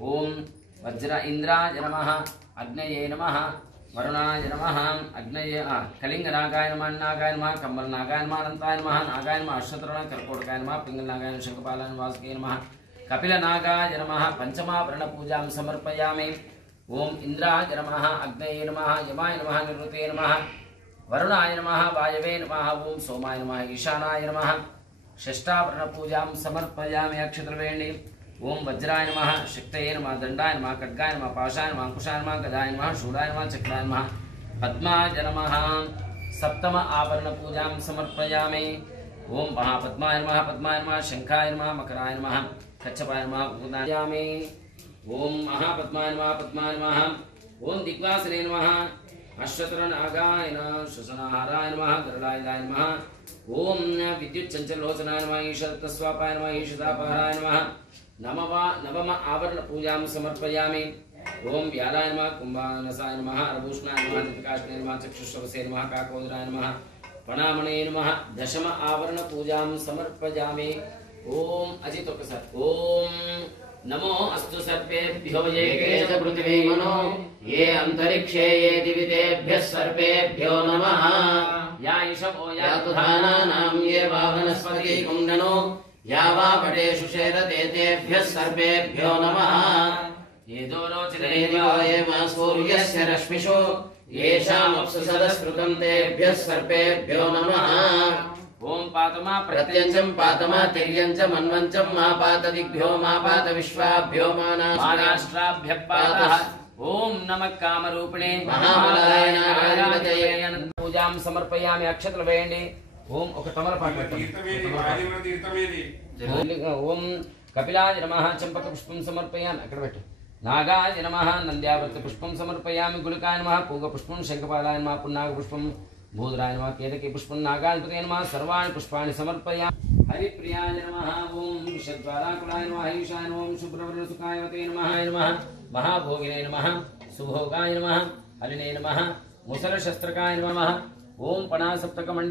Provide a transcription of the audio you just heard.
ओम वज्र इंद्राय नमः अग्नये नमः वरुणाय नमः अग्नये कलिंग नागाय नमः नागाय नमः कम्बल नागाय नमः अनंताय नमः नागाय नमः अश्वतरण कर्कोटकाय नमः पिंगल नागाय नमः शंखपालाय नमः वासुकिये नमः कपिल नागाय नमः पंचमाभरण पूजां समर्पयामि। ओम इंद्राय नमः अग्नये नमः यमाय नमः निवृत्तये नमः वरुणाय नमः वायवे नमः ओम सोमाय नमः ईशानाय नमः षष्ठाभरण पूजां समर्पयामि अक्षत्रवेणी। ओम वज्राय नमः शक्तये नमः दंडाय नमः खड्गाय नमः पाशाय नमः अंकुशाय नमः गदाय नमः शूलाय नमः चक्राय नमः पद्माय नमः सप्तम आभरण पूजां समर्पयामि। ओम महापद्माय नमः शंखाय नमः मकराय नमः कच्छपाय नमः पूजयामि। ओम महापद्माय नमः ओम दिग्वासने नमः अश्वतरनागाय नमः श्वसनहाराय नमः गरुडाय नमः ओम विद्युत चंचलोचनाय नमः ईशतस्वापाय नमः ईशदापहाराय नमः नवम आवरण पूजां समर्पयामि। ओम व्यालाय नमः कुंभानसाय नमः रभूषणाय नमः दीपकाष्णे नमः चक्षुश्रवसे नमः काकोदराय नमः पणामणे नमः दशम आवरण पूजां समर्पयामि। ओम अजित ओम नमो अस्तु सर्पेभ्यो ये केश पृथिवी मनो ये अंतरिक्षे ये दिवितेभ्यः सर्पेभ्यो नमः। या ईशवो या तुधानानां ये वाहनस्पति कुंडनो या वा पटेषु शेरते तेभ्यः सर्पेभ्यो नमः। ये दोरोचितयो ये मा सूर्यस्य रश्मिषु येषाम् अप्सुसदस्कृतं तेभ्यः सर्पेभ्यो नमः। ओम पातमा प्रत्यंचम पातमा तिर्यंच मन्वंचम मा पात दिग्भ्यो मा पात विश्वाभ्यो मानाष्ट्राभ्यः पातः। ओम नमः कामरूपिणे महाबलाय नारायणाय पूजां समर्पयामि अक्षत्रवेणी। ओम ఒక తమలపాకు ओम कपिलाय नमः चंपक पुष्पं समर्पयामि अక్కడ పెట్టు नागाय नमः नंद्यावर्त पुष्पं समर्पयामि गुलिकाय नमः पूग पुष्पं शंखपालाय नमः पुन्नाग पुष्पं भूधराय नमः केतकी पुष्पं नागाधिपतये नमः सर्वाणि पुष्पाणि समर्पयामि। हरिप्रियाय नमः ओम विषद्वाराकुलाय नमः ईशाय नमः शुभ्रवरसुखायवते नमः महाभोगिने नमः सुभोगाय नमः हरिणे नमः मुसलशस्त्रकाय नमः ओम पणासप्तकमण्ड